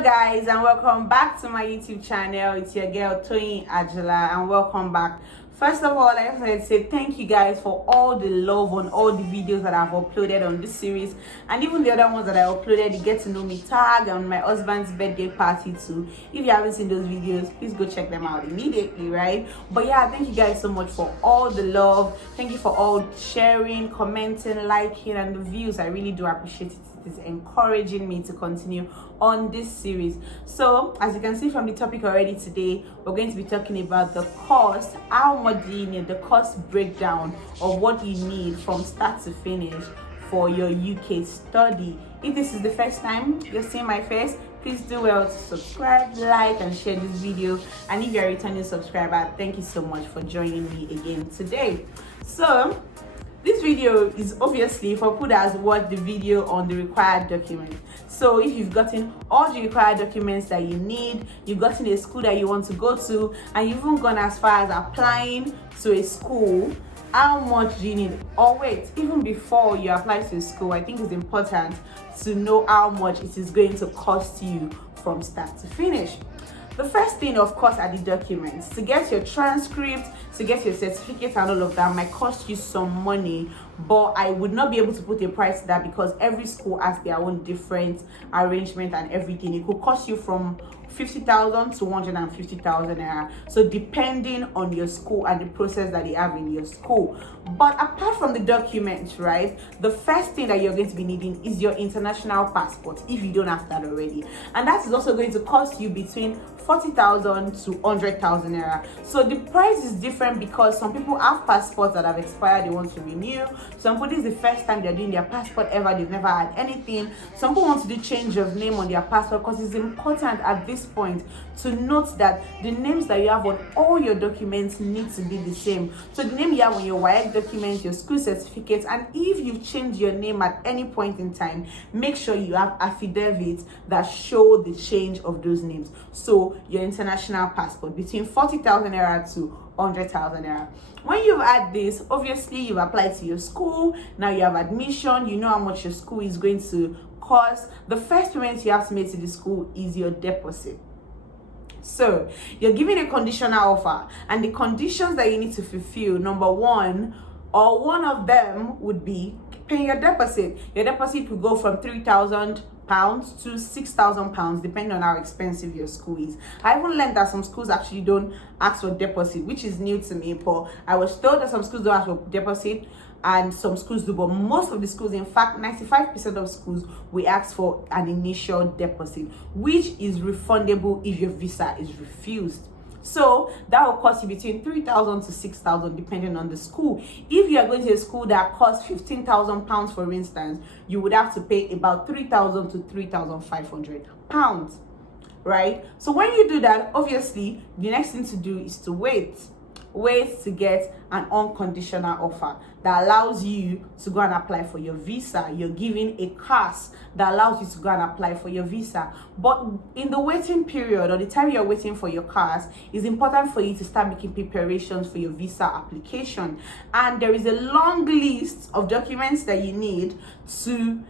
Hello guys, and welcome back to my YouTube channel. It's your girl Toyin Ajala, and welcome back. First of all, I just wanted to say thank you guys for all the love on all the videos that I've uploaded on this series, and even the other ones that I uploaded, the Get to Know Me tag and my husband's birthday party too. If you haven't seen those videos, please go check them out immediately, right? But yeah, thank you guys so much for all the love. Thank you for all sharing, commenting, liking, and the views. I really do appreciate it. It is encouraging me to continue on this series. So as you can see from the topic already, today we're going to be talking about the cost. How much do you need? The cost breakdown of what you need from start to finish for your UK study. If this is the first time you're seeing my face, please do well to subscribe, like, and share this video. And if you're a returning subscriber, thank you so much for joining me again today. So this video is obviously for people that has watched the video on the required documents. So if you've gotten all the required documents that you need, you've gotten a school that you want to go to, and you've even gone as far as applying to a school, how much do you need? Or wait, even before you apply to a school, I think it's important to know how much it is going to cost you from start to finish. The first thing, of course, are the documents. To get your transcript, to get your certificate and all of that might cost you some money, but I would not be able to put a price to that because every school has their own different arrangement and everything. It could cost you from 50,000 to 150,000 naira. So depending on your school and the process that they have in your school. But apart from the documents, right, the first thing that you're going to be needing is your international passport, if you don't have that already. And that is also going to cost you between 40,000 to 100,000 naira. So the price is different because some people have passports that have expired, they want to renew. Some people, this is the first time they're doing their passport ever, they've never had anything. Some people want to do change of name on their passport because it's important at this point to note that the names that you have on all your documents need to be the same. So the name you have on your WAEC document, your school certificates, and if you've changed your name at any point in time, make sure you have affidavits that show the change of those names. So your international passport, between 40,000 naira to 100,000 naira. When you've had this, obviously you've applied to your school, now you have admission, you know how much your school is going to cost. The first payment you have to make to the school is your deposit. So you're given a conditional offer, and the conditions that you need to fulfill, number one, or one of them, would be paying your deposit. Your deposit could go from £3,000 to £6,000, depending on how expensive your school is. I even learned that some schools actually don't ask for deposit, which is new to me, but I was told that some schools don't ask for deposit and some schools do, but most of the schools, in fact 95% of schools, we ask for an initial deposit, which is refundable if your visa is refused. So that will cost you between 3,000 to 6,000 depending on the school. If you are going to a school that costs 15,000 pounds, for instance, you would have to pay about 3,000 to 3,500 pounds, right? So when you do that, obviously the next thing to do is to wait to get an unconditional offer that allows you to go and apply for your visa. You're given a CAS that allows you to go and apply for your visa. But in the waiting period, or the time you're waiting for your CAS, it's important for you to start making preparations for your visa application. And there is a long list of documents that you need to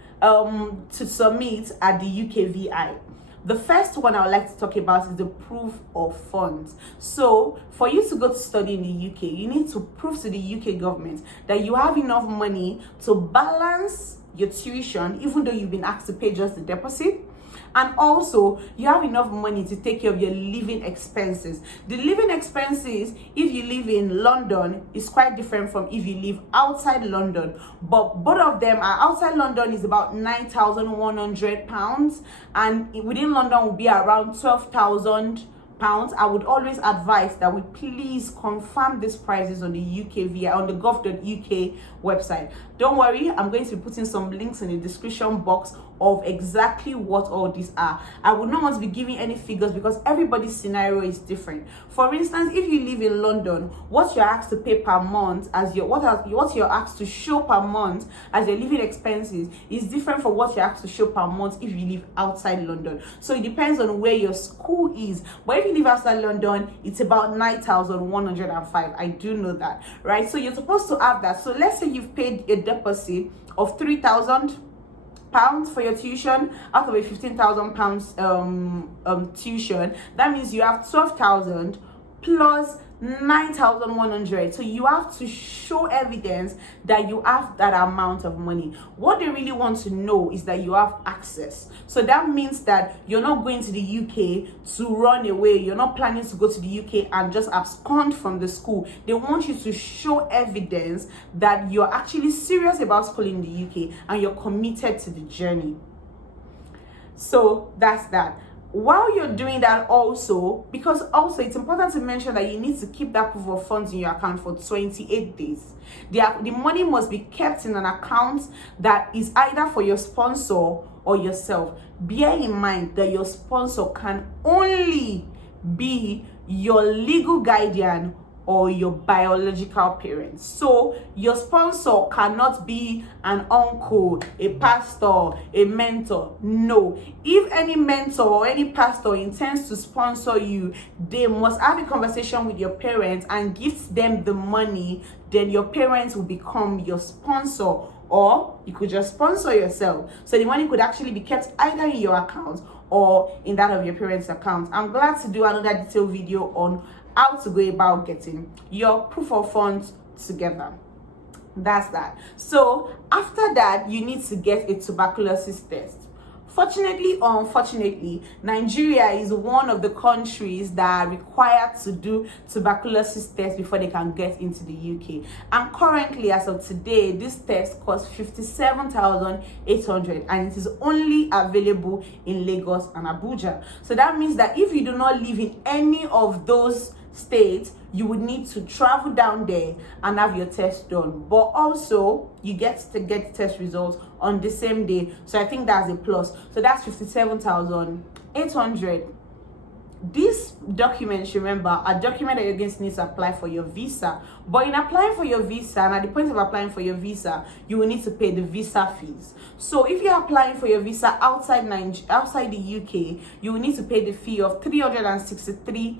submit at the UKVI. The first one I would like to talk about is the proof of funds. So for you to go to study in the UK, you need to prove to the UK government that you have enough money to balance your tuition, even though you've been asked to pay just the deposit. And also, you have enough money to take care of your living expenses. The living expenses, if you live in London, is quite different from if you live outside London. But both of them are, outside London is about £9,100, and within London will be around £12,000. I would always advise that we please confirm these prices on the UKVI, on the gov.uk website. Don't worry, I'm going to be putting some links in the description box of exactly what all these are. I would not want to be giving any figures because everybody's scenario is different. For instance, if you live in London, what you're asked to pay per month as your what you're asked to show per month as your living expenses is different from what you're asked to show per month if you live outside London. So it depends on where your school is. But if you live outside London, it's about 9,105. I do know that, right? So you're supposed to have that. So let's say you've paid a deposit of 3,000 pounds for your tuition out of a 15,000 pounds tuition. That means you have 12,000 plus 9,100. So you have to show evidence that you have that amount of money. What they really want to know is that you have access. So that means that you're not going to the UK to run away. You're not planning to go to the UK and just abscond from the school. They want you to show evidence that you're actually serious about school in the UK and you're committed to the journey. So that's that. While you're doing that also, because also it's important to mention that you need to keep that proof of funds in your account for 28 days. The money must be kept in an account that is either for your sponsor or yourself. Bear in mind that your sponsor can only be your legal guardian or your biological parents. So your sponsor cannot be an uncle, a pastor, a mentor. No. If any mentor or any pastor intends to sponsor you, they must have a conversation with your parents and give them the money. Then your parents will become your sponsor, or you could just sponsor yourself. So the money could actually be kept either in your account or in that of your parents' account. I'm glad to do another detailed video on how to go about getting your proof of funds together. That's that. So after that, you need to get a tuberculosis test. Fortunately or unfortunately, Nigeria is one of the countries that are required to do tuberculosis tests before they can get into the UK. And currently, as of today, this test costs 57,800 and it is only available in Lagos and Abuja. So that means that if you do not live in any of those states, you would need to travel down there and have your test done. But also, you get to get test results on the same day. So I think that's a plus. So that's 57,800. These documents, remember, are documents that you're going to need to apply for your visa. But in applying for your visa, and at the point of applying for your visa, you will need to pay the visa fees. So if you're applying for your visa outside the UK, you will need to pay the fee of £363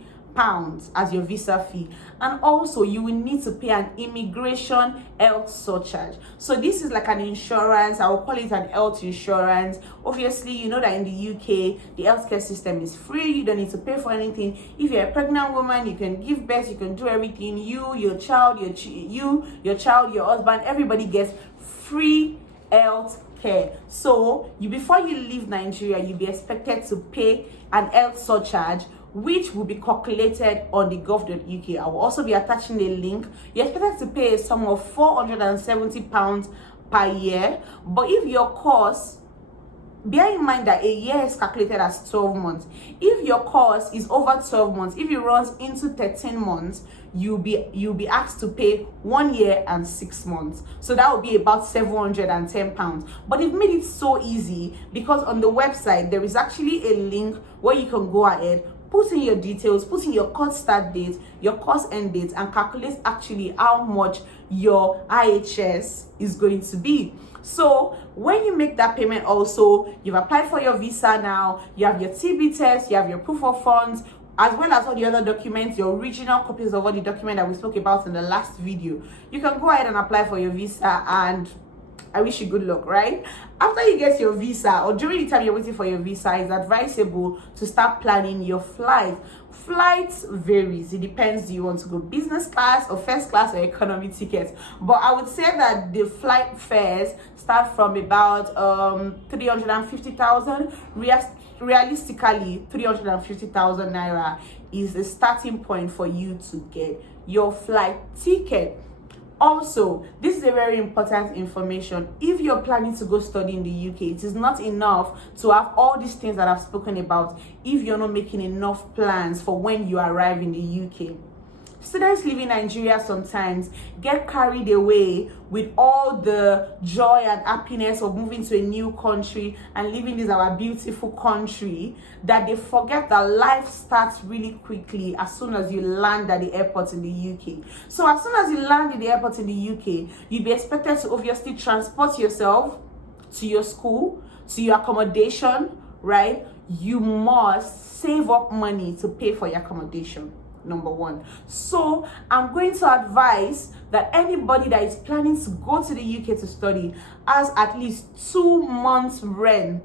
as your visa fee, and also you will need to pay an immigration health surcharge. So this is like an insurance. I will call it an health insurance. Obviously, you know that in the UK the healthcare system is free. You don't need to pay for anything. If you're a pregnant woman, you can give birth, you can do everything. You, your child, your child, your husband, everybody gets free health care. So before you leave Nigeria, you'll be expected to pay an health surcharge, which will be calculated on the gov.uk. I will also be attaching a link. You're expected to pay a sum of £470 per year. But if your course, bear in mind that a year is calculated as 12 months. If your course is over 12 months, if it runs into 13 months, you'll be asked to pay 1 year and 6 months. So that would be about £710. But they've made it so easy because on the website there is actually a link where you can go ahead, put in your details, put in your course start date, your course end date, and calculate actually how much your IHS is going to be. So when you make that payment also, you've applied for your visa now, you have your TB test, you have your proof of funds, as well as all the other documents, your original copies of all the documents that we spoke about in the last video. You can go ahead and apply for your visa, and I wish you good luck, right? After you get your visa, or during the time you're waiting for your visa, it's advisable to start planning your flight. Flights varies. It depends. Do you want to go business class or first class or economy tickets? But I would say that the flight fares start from about 350,000. Realistically, 350,000 naira is the starting point for you to get your flight ticket. Also, this is a very important information. If you're planning to go study in the UK, it is not enough to have all these things that I've spoken about if you're not making enough plans for when you arrive in the UK. Students living in Nigeria sometimes get carried away with all the joy and happiness of moving to a new country and living in our beautiful country, that they forget that life starts really quickly as soon as you land at the airport in the UK. So as soon as you land in the airport in the UK, you'll be expected to obviously transport yourself to your school, to your accommodation, right? You must save up money to pay for your accommodation. number one. So I'm going to advise that anybody that is planning to go to the UK to study has at least 2 months rent.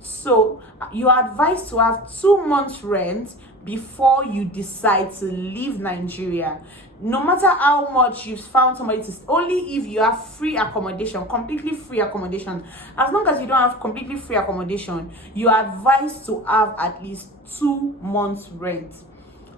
So you are advised to have 2 months rent before you decide to leave Nigeria. No matter how much you've found somebody to, only if you have free accommodation, completely free accommodation. As long as you don't have completely free accommodation, you are advised to have at least 2 months rent.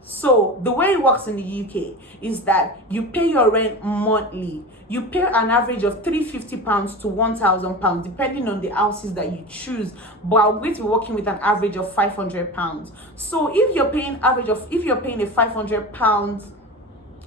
So the way it works in the UK is that you pay your rent monthly. You pay an average of £350 to £1,000, depending on the houses that you choose. But I'm going to be working with an average of £500. So if you're paying a £500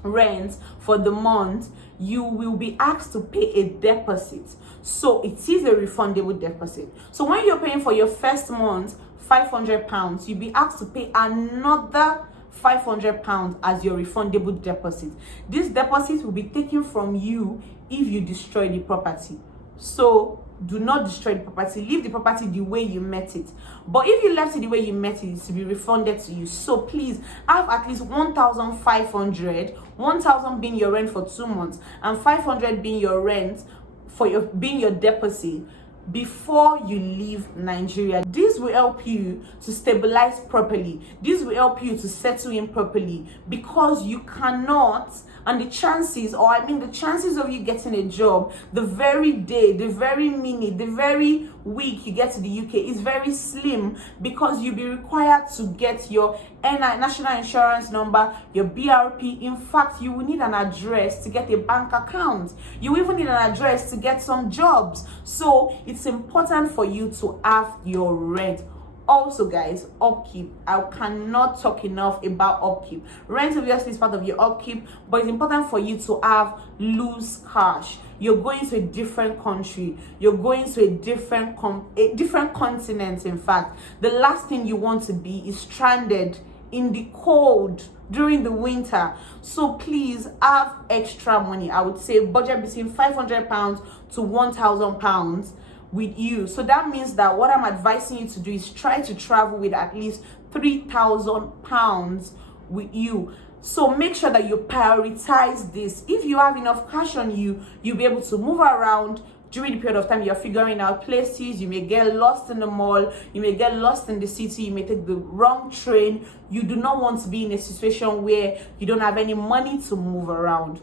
rent for the month, you will be asked to pay a deposit. So it is a refundable deposit. So when you're paying for your first month £500, you'll be asked to pay another £500 as your refundable deposit. This deposit will be taken from you if you destroy the property. So do not destroy the property. Leave the property the way you met it. But if you left it the way you met it, it's to be refunded to you. So please have at least 1,500, 1,000 being your rent for 2 months, and 500 being your rent for your deposit before you leave Nigeria. This will help you to stabilize properly. This will help you to settle in properly, because you cannot, and the chances of you getting a job the very day, the very minute, the very week you get to the UK is very slim, because you'll be required to get your national insurance number, your BRP. In fact, you will need an address to get a bank account. You even need an address to get some jobs. So it's important for you to have your rent. Also guys, Upkeep, I cannot talk enough about Upkeep. Rent obviously is part of your Upkeep, but it's important for you to have loose cash. You're going to a different country, you're going to a different continent. In fact, the last thing you want to be is stranded in the cold during the winter. So please have extra money. I would say budget between £500 to £1,000 with you. So that means that what I'm advising you to do is try to travel with at least £3,000 with you. So make sure that you prioritize this. If you have enough cash on you, you'll be able to move around during the period of time you're figuring out places. You may get lost in the mall, you may get lost in the city, you may take the wrong train. You do not want to be in a situation where you don't have any money to move around.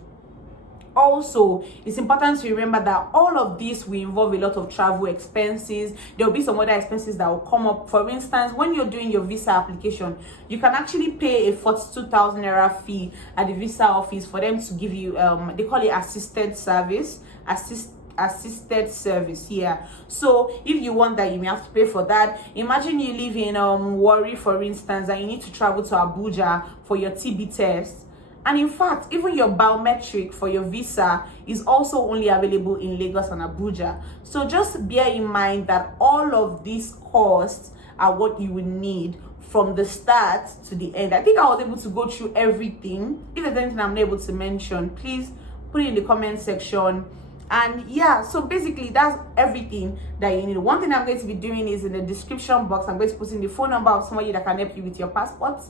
Also, it's important to remember that all of this will involve a lot of travel expenses. There will be some other expenses that will come up. For instance, when you're doing your visa application, you can actually pay a 42,000 naira fee at the visa office for them to give you they call it assisted service. Yeah. So if you want that, you may have to pay for that. Imagine you live in Warri, for instance, and you need to travel to Abuja for your TB test. And in fact, even your biometric for your visa is also only available in Lagos and Abuja. So just bear in mind that all of these costs are what you will need from the start to the end. I think I was able to go through everything. If there's anything I'm not able to mention, please put it in the comment section. And yeah, so basically that's everything that you need. One thing I'm going to be doing is in the description box, I'm going to put in the phone number of somebody that can help you with your passports.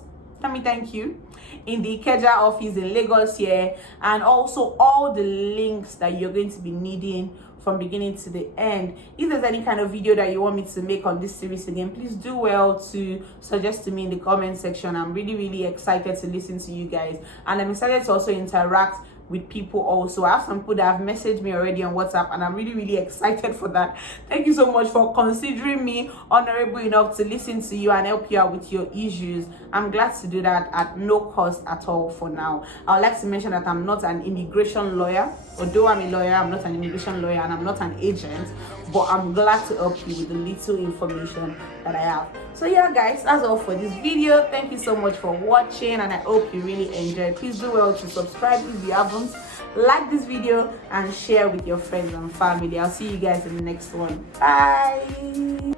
Thank you, in the IKEJA office in Lagos here, and also all the links that you're going to be needing from beginning to the end. If there's any kind of video that you want me to make on this series again, please do well to suggest to me in the comment section. I'm really excited to listen to you guys, and I'm excited to also interact with people. Also, I have some people that have messaged me already on WhatsApp, and I'm really excited for that. Thank you so much for considering me honorable enough to listen to you and help you out with your issues. I'm glad to do that at no cost at all. For now, I would like to mention that I'm not an immigration lawyer. Although I'm a lawyer, I'm not an immigration lawyer, and I'm not an agent, but I'm glad to help you with the little information that I have. So yeah guys, that's all for this video. Thank you so much for watching, and I hope you really enjoyed. Please do well to subscribe if you haven't, like this video, and share with your friends and family. I'll see you guys in the next one. Bye.